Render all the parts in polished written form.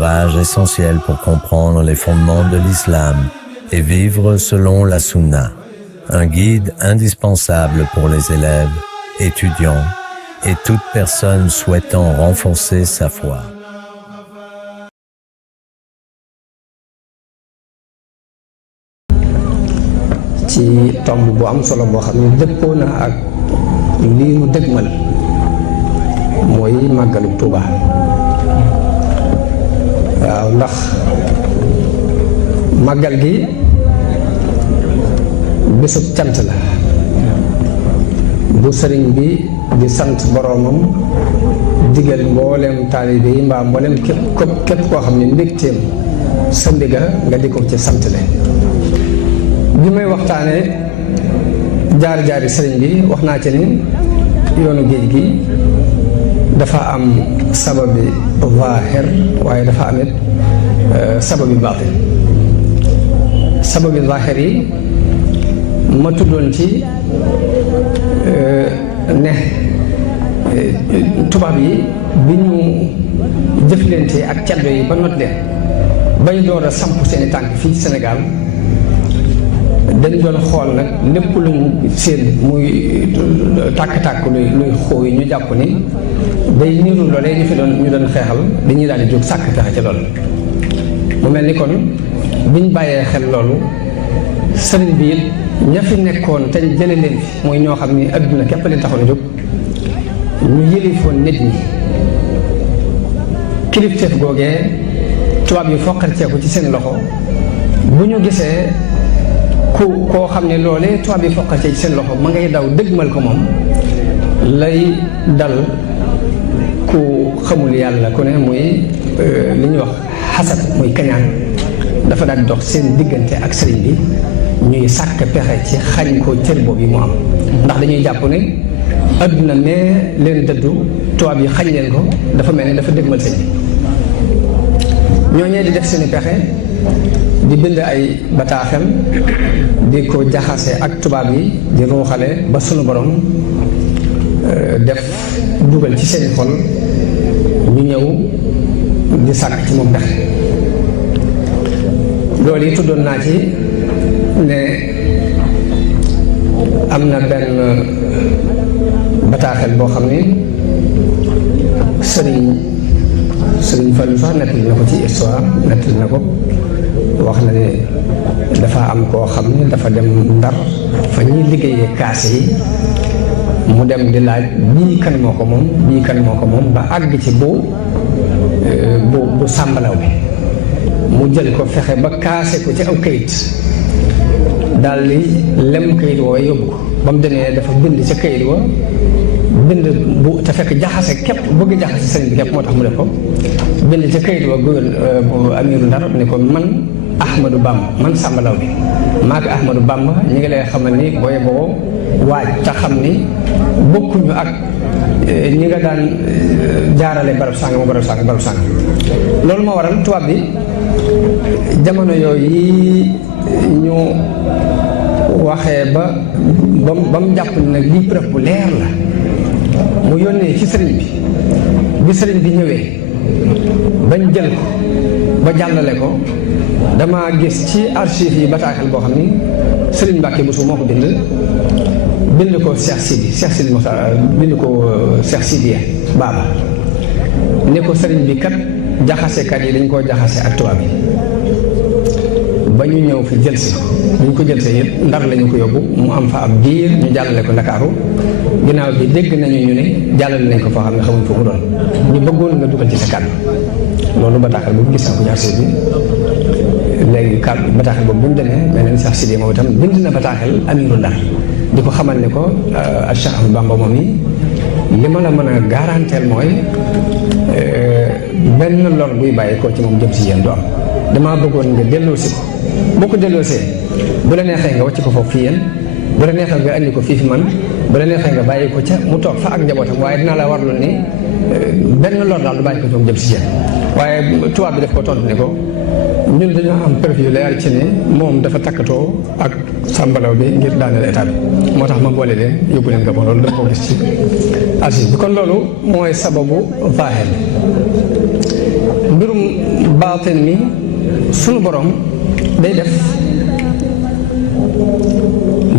ouvrage essentiel pour comprendre les fondements de l'islam et vivre selon la sunna. Un guide indispensable pour les élèves, étudiants et toute personne souhaitant renforcer sa foi. ci tomb bu am solo boo xam ne dëppoo na ak lii nu dëgmal mooy màggalu Tuuba waaw ndax màggal gi bésub cant la bu sëriñ bi di sant boroomam digal mboolem taalibe yi mbaa mboolem képp koo xam ne mbégteem sa ndiga nga di ko ci santle bi may waxtaanee jaar-jaari sëriñ bi wax naa ci ni yoonu géej gi dafa am sababi zaahir waaye dafa amit sababi baatin sababi zaahir yi ma tuddoon ci ne tubaab yi bi ñu jëflante ak caddo yi ba not leen bañ door a samp seeni tànk fii Sénégal dañ doon xool nag lépp luñ seen muy tàkk-tàkk luy xóoy ñu jàpp ni day niru loolee ñu doon xeexal dañuy daal di jóg sàkk pexe ca loolu mu mel ni kon biñ bàyyee xel loolu sëriñ bi it ña fi nekkoon te jële leen fi mooy ñoo xam ni adduna képp leen taxoon a jóg ñu yëlifoon nit ñi kilifteef googee tubaab yi foqarceeku ci seen loxo bu ñu gisee koo xam ne loolee tubaab yi foqarcee ci seen loxo ma ngay daw dëgmal ko moom lay dal ku xamul yàlla ku ne muy li ñuy wax xasad muy kañaan dafa daal di dox seen diggante ak sëriñ bi ñuy sàkk pexe ci xañ ko cër boobu yi mu am ndax dañuy jàpp ne adduna mee leen dëddu tubaab yi xañ leen ko dafa mel ni dafa dëgmal sëñ bi ñooñee di def seeni pexe di bind ay bataaxel di ko jaxase ak tubaab yi di ruuxale ba sunu borom def dugal ci seeni xol ñu ñëw di sàkk ci moom pexe loolu yi tuddoon naa ci ne am na benn bataaxel boo xam ni sëriñ Fallu sax nettali na ko ci histoire nettali na ko wax na ne dafa am koo xam ne dafa dem Ndar fa ñuy liggéeyee kaase yi mu dem di laaj bii kan moo ko moom ba àgg ci bu sàmbalaw bi mu jël ko fexe ba kaase ko ci aw kayit daal di lem kayit woo yóbbu ko ba mu demee dafa bind ca kayit wa bind bu te fekk jaxase képp bëgg jaxase sëriñ bi képp moo tax mu def ko bind ca kayit wa bu amiru Ndar ne ko man Ahmadou Bamba man sàmbalaw bi maa ko Ahmadou Bamba ñi ngi lay xamal ni booye boo waaj te xam ni bokkuñu ak ñi nga daan jaarale barab sàng loolu moo waral tubaab bi jamono yooyu ñu waxee ba mu jàpp ne nag lii preuve bu leer la mu yónnee ci sëriñ bi sëriñ bi ñëwee bañ jël ko ba jàllale ko dama gis ci archive yi bataaxel boo xam ni sëriñ Mbàkke Buso moo ko bind ko Cheikh Sidi Moxtaar bind ko Cheikh Sidi Baba ne ko sëriñ bi kat jaxasekat yi dañ koo jaxase ak tubaab yi ba ñu ñëw fi jël si ko bu ñu ko jël see yëpp Ndar lañu ko yóbbu mu am fa ab diir ñu jàllale ko Ndakaaru ginnaaw bi dégg nañu ñu ne jàllale nañ ko foo xam ne xamuñ fu mu doon ñu bëggoon nga dugal ci sa kàddu loolu bataaxal boobu gis naa ko jaar bi léegi kàddu bataaxal boobu bu ñu demee mel na Cheikh Sidi moom itam bind na bataaxal amiru Ndar di ko xamal ne ko Cheikh Ahmadou Bamba moom yi li ma la mën a garanteel mooy benn lor buy bàyyi ko ci moom jëm si yéen du am damaa bëggoon nga delloosi ko boo ko delloosee bu la neexee nga wàcc ko foofu fii yéen bu la neexee nga andi ko fii fi man bu la neexee nga bàyyi ko ca mu toog fa ak njabootam waaye dinaa la warlu ni benn lor daal du bàyyi ko ci moom jëm si yéen waaye tubaab bi daf ko tontu ne ko ñun dañoo am preuve yu leer ci ne moom dafa takkatoo ak sàmbalaw bi ngir daaneel état bi moo tax ma boole leen yóbbu leen Gabon loolu dafa ko gis ci archive bi kon loolu mooy sababu zaahir mbirum baatin mi sunu borom day def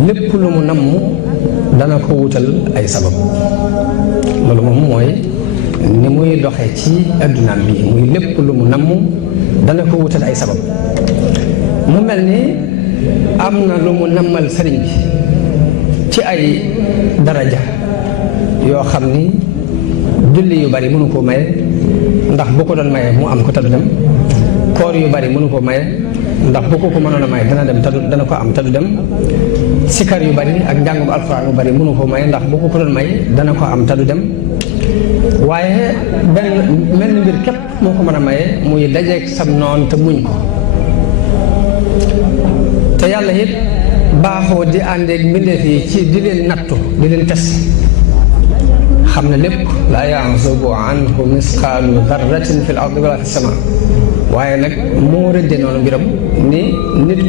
lépp lu mu namm dana ko wutal ay sabab loolu moom mooy ni muy doxe ci addunaam bi muy lépp lu mu namm dana ko wutal ay sabab mu mel ni am na lu mu nammal sëriñ bi ci ay daraja yoo xam ni julli yu bari mënu koo maye ndax bu ko doon maye mu am ko te du dem koor yu bari mënu koo maye ndax bu ko mënoon a maye dana dem te dana ko am te du dem sikar yu bari ak njàngum alxuraan yu bari mënu koo maye ndax bu ko doon maye dana ko am te du dem waaye benn mel mbir képp moo ko mën a maye muy dajeeg sam noon te muñ ko te yàlla it baaxoo di àndeeg mbindeef yi ci di leen nattu di leen tes xam ne lépp laa yazubu anhu misqaalu darratin fi l ardi wala fi sama waaye nag moo rëdde noonu mbiram ni nit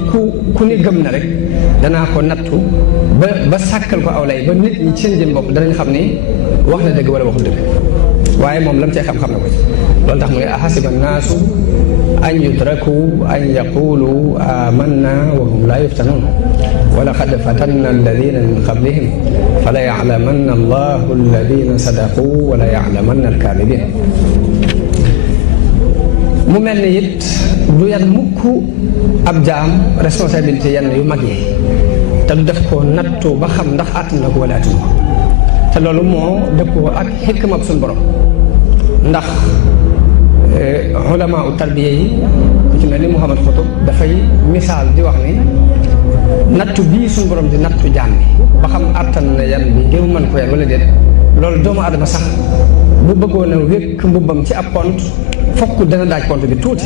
ku ni gëm na rek danaa ko nattu ba sàkkal ko aw lay ba nit ñi ci seen jëm bopp danañ xam ni wax na dëgg wala waxul dëgg waaye moom lam cee xam-xam na ko ci loolu tax mu ne ahasiba naasu an yutraku an yaqulu amanna wa hum laa yuftanun wa laqad fatanna alladina min qablihim fala yaclamanna allahu alladina sadaqu wala yaclamanna alkaadibin mu mel ni it du yan mukk ab jaam responsabilité yenn yu mag yi te du def ko nattu ba xam ndax àttan na ko wala àttan ko te loolu moo dëppoo ak xikma ab suñu borom ndax ulama u tarbiya yi ku ci mel ni Muhammad Xutub dafay misaal di wax ni nattu bii suñu borom di nattu jaam bi ba xam àttan na yan bi ngir mën ko yan wala déet loolu doomu adama sax bu bëggoon a wékk mbubbam ci ab pont fokk dana daaj pont bi tuuti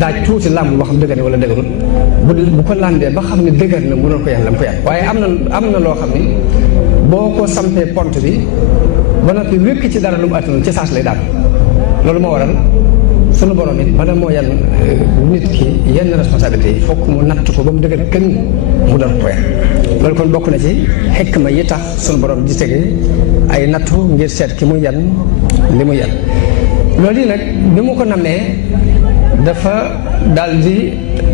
daaj tuuti làmb boo xam dëgër wala dëgërul bu ko làmbee ba xam ne dëgër na mu doon ko yan lam ko yan waaye am na loo xam ni boo ko sampee pont bi ba noppi wékk ci dara lu mu attanul ci saas lay daal loolu moo waral sunu borom it bala moo yan nit ki yenn responsabilité yi fokk mu natt ko ba mu dëgër kenn mu doon ko yan loolu kon bokk na ci xikma yi tax sunu borom di tege ay nattu ngir seet ki mu yan li mu yan loolu yi nag bi mu ko namee dafa daal di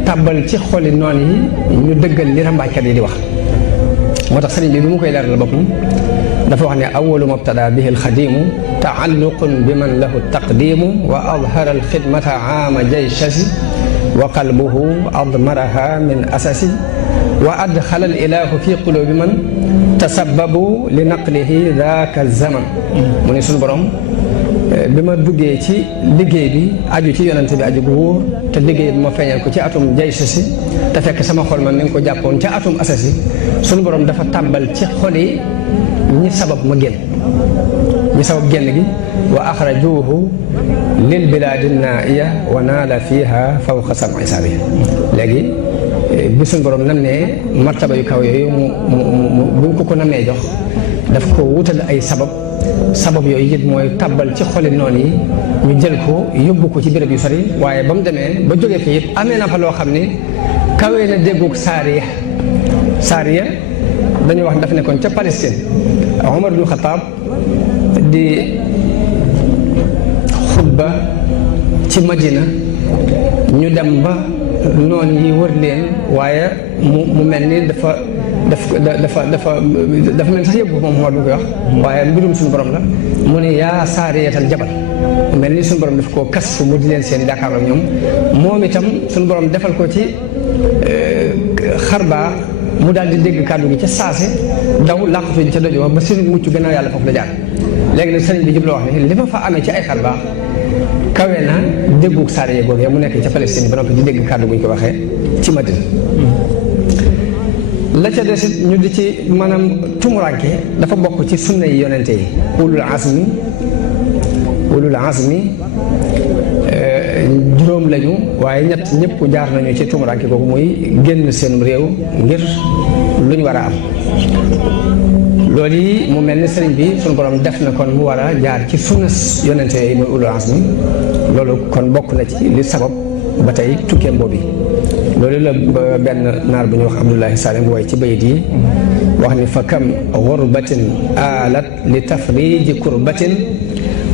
tàbbal ci xoli noon yi ñu dëggal li rambaajkat yi di wax moo tax sëriñ bi mu koy leeral boppam dafa wax ne awalu mubtada bihi alxadimu taalluqun bi man lahu taqdimu wa adhara alxidmata aama jayshasi wa qalbuhu admaraha min asasi wa adxala alilahu fi qulubi man tasababu li naqlihi daaka zaman mu ne suñu borom bi ma duggee ci liggéey bi aju ci yonante bi aju gu wóor te liggéey bi ma feeñal ko ci atum jayshasi te fekk sama xol man mi ngi ko jàppoon ca atum asasi suñu borom dafa tàmbal ci xol yi ñi sabab ma génn ñi sabab génn gi wa axrajuhu lil bilaadi naaiya wa naala fiha fawqa sab'i saabi léegi bi suñu borom nam ne martaba yu kaw yooyu mu buñ ko namee jox daf ko wutal ay sabab yooyu it mooy tàbbal ci xoli noonu yi ñu jël ko yóbbu ko ci béréb yu sori waaye ba mu demee ba jógee fi it amee na fa loo xam ni kawee na déggug saariya dañuy wax daf nekkoon ca Palestine Omar ibn Khattab di xutba ci Madina ñu dem ba noon yi wër leen waaye mu mel ni dafa mel sax yëpp moom Omar bu koy wax waaye mbirum suñu borom la mu ne yaa saariyatal jabal mu mel ni suñu borom daf koo kas fu mu di leen seen jàkkaarloo ñoom moom itam suñu borom defal ko ci xarbaa mu daal di dégg kàddu gi ca saase daw làqatu ca dojo ba seen mucc gannaaw yàlla foofu la jaar léegi nag sëriñ bi jub la wax ne li ma fa amee ci ay xar baax kawe na déggug saariya googee mu nekk ca Palestine ba noppi di dégg kàddu bu ñu ko waxee ci Madina la ca des it ñu di ci maanaam tumuranke dafa bokk ci sunna yi yonente yi ulul azmi juróom lañu waaye ñett ñëpp jaar nañu ci tumuranke kooku muy génn seen réew ngir lu ñu war a am loolu yi mu mel ni sëriñ bi suñu borom def na kon mu war a jaar ci sunna yonente yooyu muy ulul azmi loolu kon bokk na ci li sabab ba tey tukkeem boobu loolu la benn naar bu ñuy wax Abdullahi Salim waaye ci bayit yi wax ni fa kam gurbatin alat li tafriji kurbatin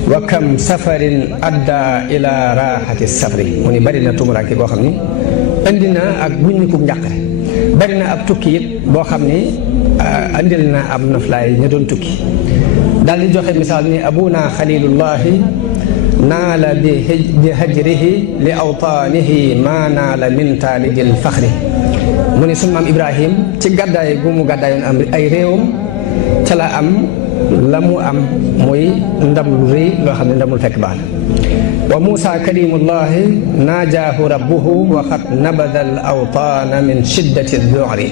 wa kam safarin adda ila raxati safri mu ni bari na tumuraanke boo xam ni indi na ak guññiku njàqare bari na ab tukki it boo xam ni andil na ab noflaay ña doon tukki daal di joxe misaal ni abuna xalilullahi naala bi hajrihi li awtaanihi maa naala min taalidil faxri mu ni sunu maam Ibrahim ci gàddaay gu mu gàddaayoon am ay réewam ca la am la mu am muy ndam lu rëy loo xam ne ndamul fekk baax la wa Muusa kalimullahi naajaahu rabbuhu wa qad nabada al awtaana min shiddati du'ri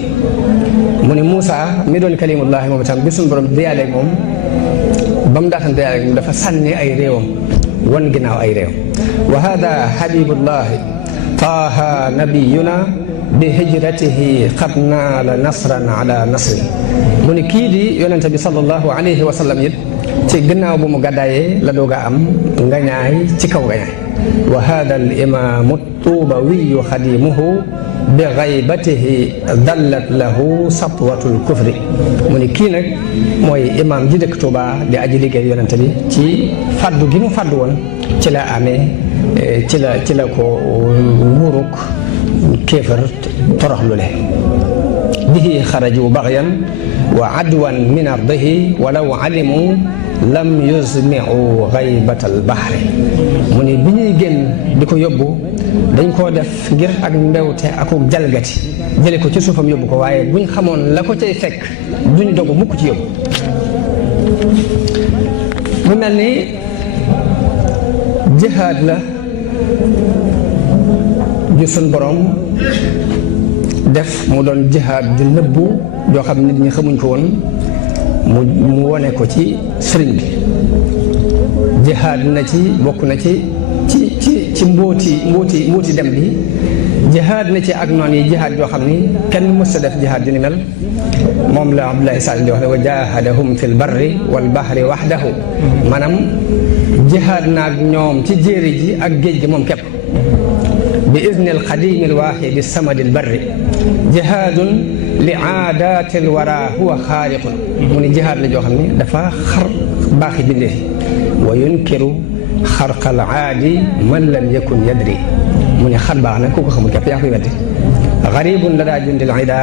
mu ni Muusa mi doon kalimullahi moom itam bi suñu borom diyaaleeg moom ba mu daataan diyaaleeg moom dafa sànni ay réewam wan ginnaaw ay réew wa hada habibullahi taaha nabiyuna bi hijratihi qad naala nasran ala nasri mu ni kii di yonente bi sallallahu alayhi wa sallam it ci gannaaw bu mu gàddaayee la doog a am ngañaay ci kaw ngañaay wa hada al imaamu tuubawiyu xadimuhu bi gaybatihi dallat lahu satwatul kufri mu ni kii nag mooy imaam ji dëkk Tuuba di aji liggéey yonente bi ci faddu gi mu faddu woon ci la amee ci la ko nguuruk kéefar toroxlu le bihi xaraju baxyan wa adwan min ardihi walaw alimu lam yusmiu xaybatal baxri mu ni bi ñuy génn di ko yóbbu dañ koo def ngir ak mbewte akuk jalgati jële ko ci suufam yóbbu ko waaye buñ xamoon la ko cay fekk duñ dogu mukk ci yóbbu mu mel ni jihaad la ju sun borom def mu doon jihaad di nëbbu joo xam nit ñi xamuñ ko woon mu wone ko ci sëriñ bi jihaad na ci bokk na ci mbóoti dem bi jihaad na ci ak noon yi jihaad joo xam ni kenn mës a def jihaad ju ni mel moom la Abdoulaye Sall di wax ne wa jahadahum fil barri wal bahri wahdahu maanaam jihaad naag ñoom ci jéeri ji ak géej gi moom képp bi iznil xadimil waaxidi samadil barri jihaadun li aadatil wara huwa xaariqun mu ni jihaad la joo xam ne dafa xar baaxi bindee wa yunkiru xarqal aadi man lam yakun yadri mu ni xar baax nag ku ko xamul képp yaa koy weddi garibun ladaa jundil ida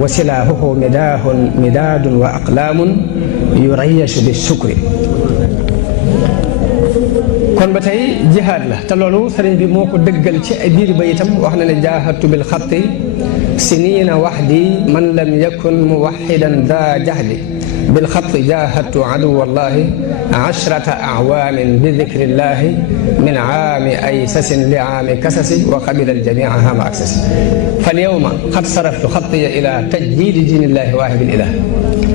wa silaahuhu midaadun wa aqlaamun yurayashu bi sukri kon ba tey jihaad la te loolu sëriñ bi moo ko dëggal ci ay biir ba itam wax na ne jaahadtu bil xatti siniina waxdi man lam yakun muwaxidan daa jahdi bil xatti jaahadtu aduwallahi ashrata awaamin bi dikrillahi min aami aysasin li aami kasasi wa qabila aljamia hama aksasi fal yawma xad saraftu xattiya ila tajdiidi diinillahi waahibil ilah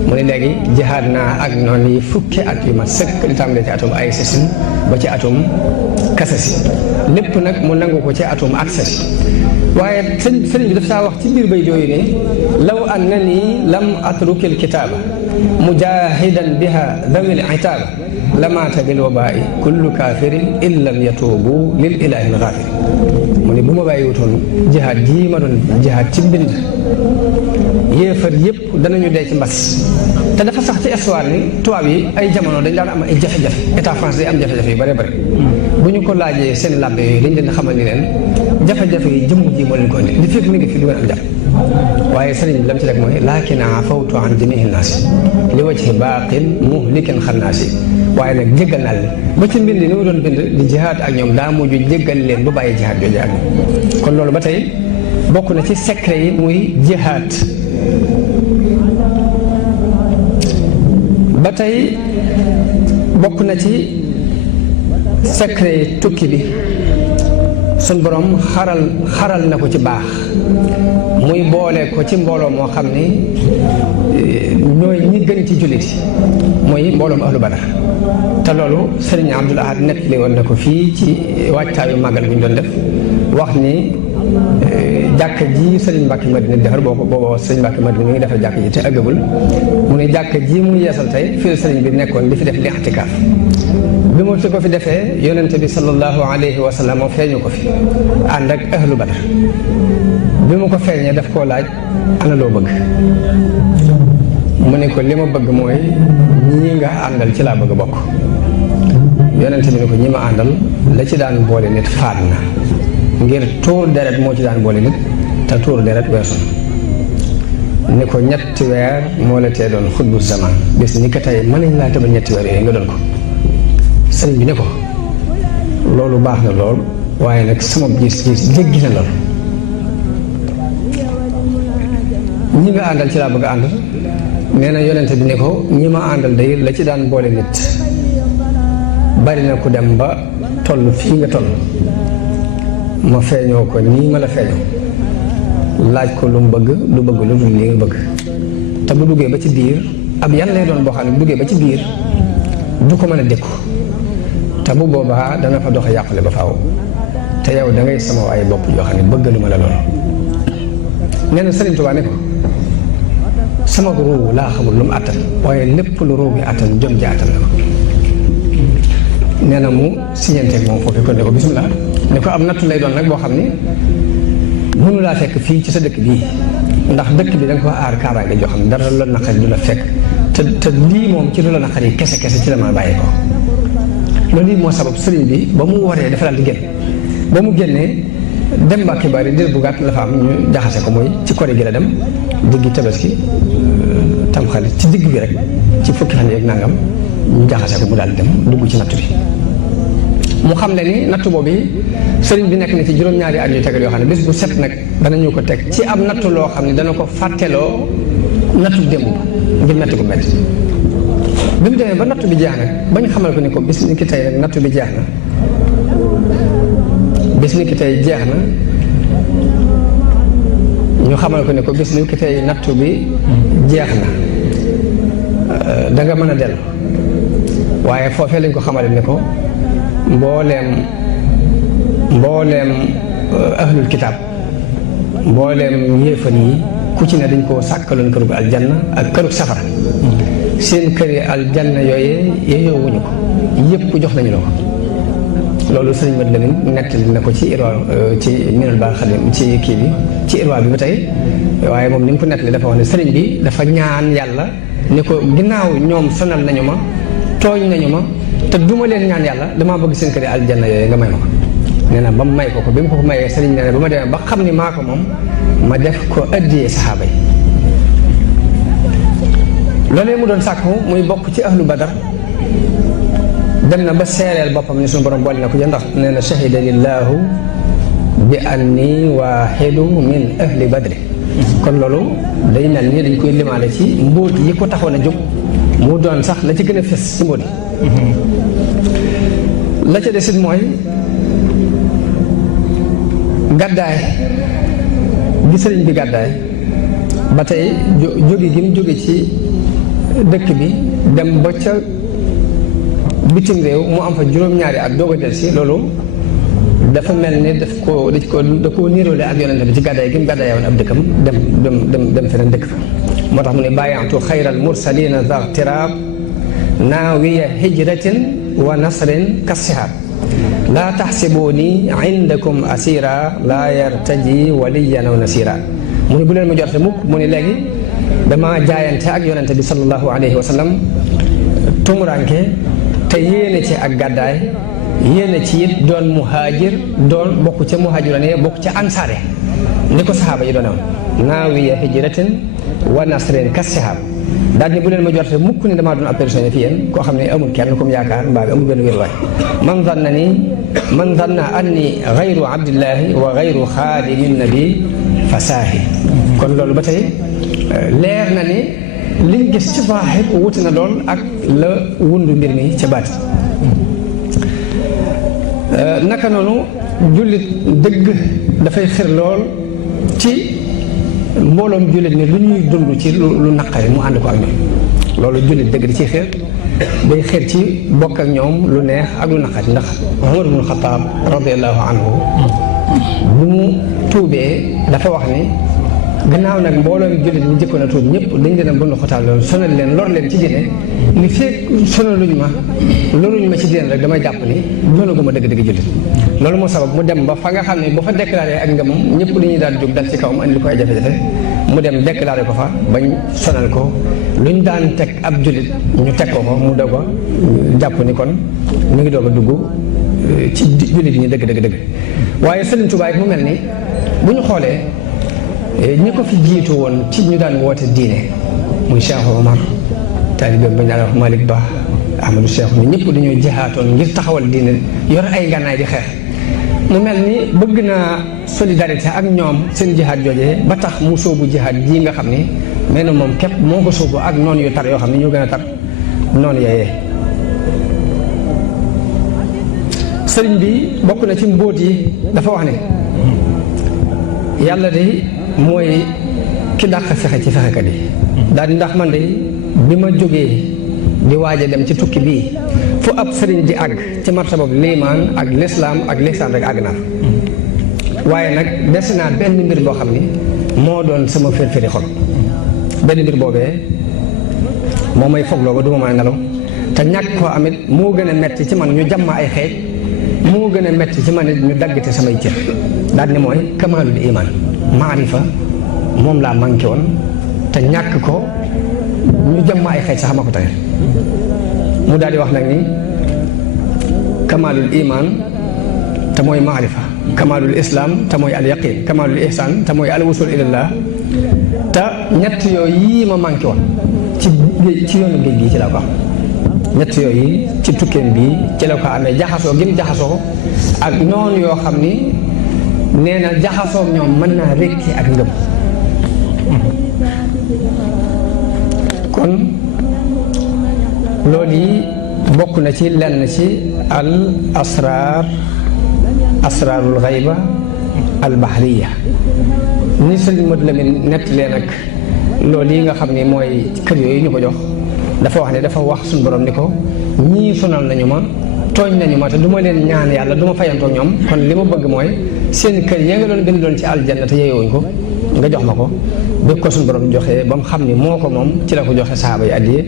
mu ne léegi jihaad naa ak noonu yi fukki at yu ma sëkk li tàmbalee ci atum ay sasin ba ci atum kasasi lépp nag mu nangu ko ci atum aksasi waaye sëriñ bi daf saa wax ci biir bay jooyu ne law annani lam atrukil kitaaba mujahidan biha dawil itaaba lamaata bil wabaa'i kullu kaafirin in lam yatuubu lil ilaahi al gaafir mu ne bu ma bàyyi wutoon jihaad jii ma doon jihaad ci mbind yéefar yëpp danañu dee ci mbas te dafa sax ci histoire ni tubaab yi ay jamono dañ daan am ay jafe-jafe état France day am jafe-jafe yu bare bare bu ñu ko laajee seen làbbe yooyu dañ leen xamal ni leen jafe-jafe yi jëmm ji moo leen ko indi li fekk mi ngi fi du ngeen am jàpp waaye sëriñ bi lam ci rek mooy laakin afawtu an jamihi naas li wajhi baaqin muhlikin xannaasi waaye nag jéggal naa leen ba ci mbind ni mu doon bind di jihaad ak ñoom daa mujj jéggal leen ba bàyyi jihaad jooju ak kon loolu ba tey bokk na ci secret yi muy jihaad ba tey bokk na ci secret yi tukki bi suñ borom xaral na ko ci baax muy boole ko ci mbooloo moo xam ni ñooy ñi gën ci jullit muy mbooloom ahlu badar te loolu sëriñ Abdul Ahad nettali woon na ko fii ci waajtaayu màggal bu ñu doon def wax ni jàkk ji sëriñ Mbàkke Madina defar booba sëriñ Mbàkke Madina mi ngi defar jàkk ji te ëggagul mu ne jàkk ji mu yeesal tey fii sëriñ bi nekkoon di fi def li i'tikaaf bi mu ci ko fi defee yonente bi sallallahu alayhi wa sallam moo feeñu ko fi ànd ak ahlu badar bi mu ko feeñee daf koo laaj ana loo bëgg mu ne ko li ma bëgg mooy ñii nga àndal ci laa bëgg bokk yonente bi ne ko ñi ma àndal la ci daan boole nit faat na ngir tuur deret moo ci daan boole nit te tuur deret weesu na ni ko ñetti weer moo la tee doon xutbu zaman bis ni ko tey mën nañ laa tëbal ñetti weer yooyu nga doon ko sëriñ bi ne ko loolu baax na lool waaye nag sama gis-gis jéggi na lool ñi nga àndal ci laa bëgg a àndal nee na yonente bi ne ko ñi ma àndal day la ci daan boole nit bari na ku dem ba toll fii nga toll ma feeñoo ko nii ma la feeñoo laaj ko lu mu bëgg lu bëgg lu dul li nga bëgg te bu duggee ba ci biir ab yan lay doon boo xam ne bu duggee ba ci biir du ko mën a dékku te bu boobaa dana fa doxe yàqule ba faaw te yow da ngay sama waaye bopp yoo xam ne bëgg lu ma la lool nee na Sëriñ Tuubaa ne ko sama ruu laa xamul lu mu àttan waaye lépp lu ruu bi àttan jom ja àttan na ko nee na mu siñanteeg moom foofu kon ne ko bismillah ne ko am nattu lay doon nag boo xam ni mënu laa fekk fii ci sa dëkk bii ndax dëkk bi da nga ko aar kaaraange joo xam ne dara lu la naqari du la fekk te lii moom ci lu la naqari kese ci la ma bàyyi ko loolu lii moo sabab sëriñ bi ba mu waree dafa daal di génn ba mu génnee dem Mbàkke Bari dir bu gàtt la fa am ñu jaxase ko mooy ci kori gi la dem diggi tabaski tamxarit ci digg bi rek ci fukki fan yeeg nangam ñu jaxase ko mu daal di dem dugg ci nattu bi mu xam ne ni nattu boobu sëriñ bi nekk na ci juróom-ñaari at yu tegal yoo xam ne bés bu set nag danañu ko teg ci ab nattu loo xam ne dana ko fàtteloo nattu démb ngir metti ko metti bi mu demee ba nattu bi jeex nag ba ñu xamal ko ni ko bis ni ki tey nag nattu bi jeex na bis ni ki tey jeex na ñu xamal ko ne ko bis ni ki tey nattu bi jeex na da nga mën a dellu waaye foofee lañ ko xamale ne ko mbooleem ahlul kitaab mbooleem yéefar yi ku ci ne dañ koo sàkkaloon kërug aljanna ak kërug safara seen këri aljanna yooyee yeyoo wuñu ko yëpp jox nañu la ko loolu sëriñ Mat Lamin nettali na ko ci irwa ci minal baax xadim ci kii bi ci irwa bi ba tey waaye moom ni mu ko nettali dafa wax ne sëriñ bi dafa ñaan yàlla ne ko ginnaaw ñoom sonal nañu ma tooñ nañu ma te duma leen ñaan yàlla damaa bëgg seen këri aljanna yooyu nga may ma ko nee na ba mu may ko bi mu ko mayee sëriñ nee na ba ma demee ba xam ni maa ko moom ma def ko addiyee saxaaba yi loolee mu doon sàkku muy bokk ci ahlu badar dem na ba seereel boppam ni suñu borom boole na ko ja ndax nee na shahida lillahu bi anni waahidu min ahli badri kon loolu day mel ni dañ koy limaale ci mbóot yi ko taxoon a jóg mu doon sax la ci gën a fës ci mbóot yi la ca desit mooy gàddaay gi sëriñ bi gàddaay ba tey jóge gi mu jóge ci dëkk bi dem ba ca bitim réew mu am fa juróom-ñaari at doog a del si loolu dafa mel ni da koo niroole ak yonente bi ci gàddaay gi mu gàddaay woon ab dëkkam dem feneen dëkk fa moo tax mu ne bàyyantu xayral mursalina zartiraab naawiya hijratin wa nasrin kasihaab laa taxsibuuni indakum asira laa yartaji waliyan aw nasira mu ne bu leen ma jorte mukk mu ne léegi dama jaayante ak yonente bi sallallahu alayhi wa sallam tumuranke te yéene ci ak gàddaay yéene ci it doon muhaajir doon bokk ca muhaajiroon yi bokk ca ansaare ni ko saxaaba yi doon naawiya hijratin wa nasrin kasihaab daal ni bu leen ma jorte mukk ni damaa doon ab personne fi yéen koo xam ne amul kenn comme yaakaar mbaa bi amul benn wéruwaay man zanna anni gayru abdillahi wa gayru xaadimi nabi fa saahi kon loolu ba tey leer na ni liñ gis ci zaahir wuute na lool ak la wundu mbir mi ca baati naka noonu jullit dëgg dafay xir lool ci mbooloom jullit ni lu ñuy dund ci lu naqari mu ànd ko ak ñoom loolu jullit dëgg di ci xir day xir ci bokk ak ñoom lu neex ak lu naqari ndax Umar ibn Xattaab radiallahu anhu bu mu tuubee dafa wax ni gannaaw nag mbooloo mi jullit ñi jëkkoon a tuub ñëpp dañ leen a bënd xotaal loolu sonal leen lor leen ci diine ni fekk sonaluñ ma loruñ ma ci diine rek damay jàpp ni doonaguma dëgg-dëgg jullit loolu moo sabab mu dem ba fa nga xam ne bu fa déclaré ak ngëmam ñëpp dañuy daal jóg dal ci kawam andi ko ay jafe-jafe mu dem déclaré ko fa bañ sonal ko luñ daan teg ab jullit ñu teg ko mu doog a jàpp ni kon mu ngi doog a dugg ci jullit ñi dëgg. waaye Sëriñ Tuubaa mu mel ni bu ñu xoolee ñi ko fi jiitu woon ci ñu daan woote diine muy Cheikh Omar taalibe ba ñu daan wax Malick Ba Ahmadou Cheikh ñu ñëpp dañoo jihaatoon ngir taxawal diine yor ay gànnaay di xeex mu mel ni bëgg naa solidarité ak ñoom seen jihaat joojee ba tax mu sóobu jihaat ji nga xam ni mel na moom képp moo ko sóobu ak noonu yu tar yoo xam ne ñoo gën a tar noonu yooyee. sëriñ bi bokk na ci mbóot yi dafa wax ne yàlla de mooy ki dàq fexe ci fexekat yi daal di ndax man de bi ma jógee di waaj a dem ci tukki bii fu ab sëriñ di àgg ci martabab liimaan ak lislaam ak lihsaan rek àgg naa waaye nag des naa benn mbir boo xam ni moo doon sama firfiri xol benn mbir boobee moo may fogloo ba du ma mën a nelaw te ñàkk koo amit moo gën a metti ci man ñu jàmm ay xeej moo gën a metti ci man it ñu daggate samay cër daal ni mooy kamaalul iman maarifa moom laa manqué woon te ñàkk ko ñu jàmm ay xeej sax ma ko tane mu daal di wax nag ni kamaalul iman te mooy maarifa kamaalul islam te mooy al yaqin kamaalul ihsan te mooy al wusul ilallah te ñett yooyu yii ma manqué woon ci yoonu géej gi ci laa ko am ñett yooyu ci tukkeem bi ci la ko amee jaxasoo gim jaxasoo ak noonu yoo xam ni nee na jaxasoo ñoom mën naa rekki ak ngëm kon loolu yi bokk na ci lenn ci al asraarul xayba al bahriya ni sëñ Modou Lamine nettalee nag loolu yi nga xam ni mooy kër yooyu ñu ko jox dafa wax ne dafa wax suñu borom ni ko ñii sonal nañu ma tooñ nañu ma te du ma leen ñaan yàlla du ma fayantoo ñoom kon li ma bëgg mooy seen kër ya nga doon bind doon ci aljanna te yeewuñ ko nga jox ma ko bi ko suñu borom joxee ba mu xam ni moo ko moom ci la ko joxe sahaaba yi addiye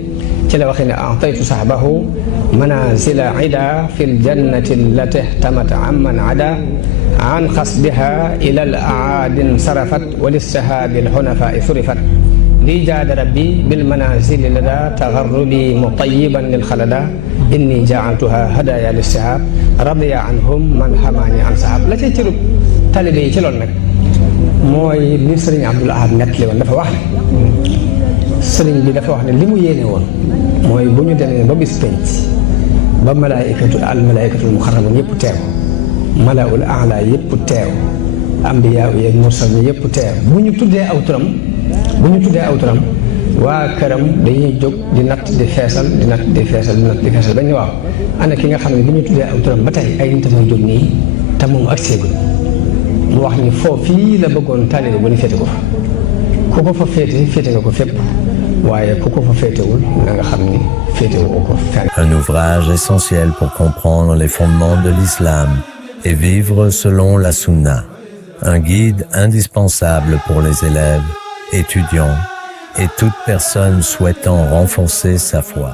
ci la waxee ne ataytu sahabahu manazila ida fi ljannati allati ihtamat amman ada an xasdiha ila al aadin sarafat wa lissahabi alxunafai surifat lii jaada rabbi bil manazili lada tagarrubi mutayiban lil xalada inni jaaltuha hadaya lissahab radiya anhum man xamaani an sahab la cay cërub talibe yi ci loolu nag mooy li sëriñ Abdul Ahad nettali woon dafa wax ne sëriñ bi dafa wax ne li mu yéene woon mooy bu ñu demee ba bis penc ba malaayikatul muxarraboon yëpp teew malaul aala yëpp teew ambiyaa yeeg mursal yëpp teew bu ñu tuddee aw turam waa këram dañuy jóg di natt di feesal ba ñu waaw ana ki nga xam ne bu ñu tuddee aw turam ba tey ay nit a jóg nii te moom ak seegul mu wax ni foofii la bëggoon taalibe bu ñu féete ko fa ku ko fa féete nga ko fépp waaye ku ko fa féetewul na nga xam ni féetewoo ko fenn. Un ouvrage essentiel pour comprendre les fondements de l'islam et vivre selon la sunna. Un guide indispensable pour les élèves, étudiants et toute personne souhaitant renforcer sa foi.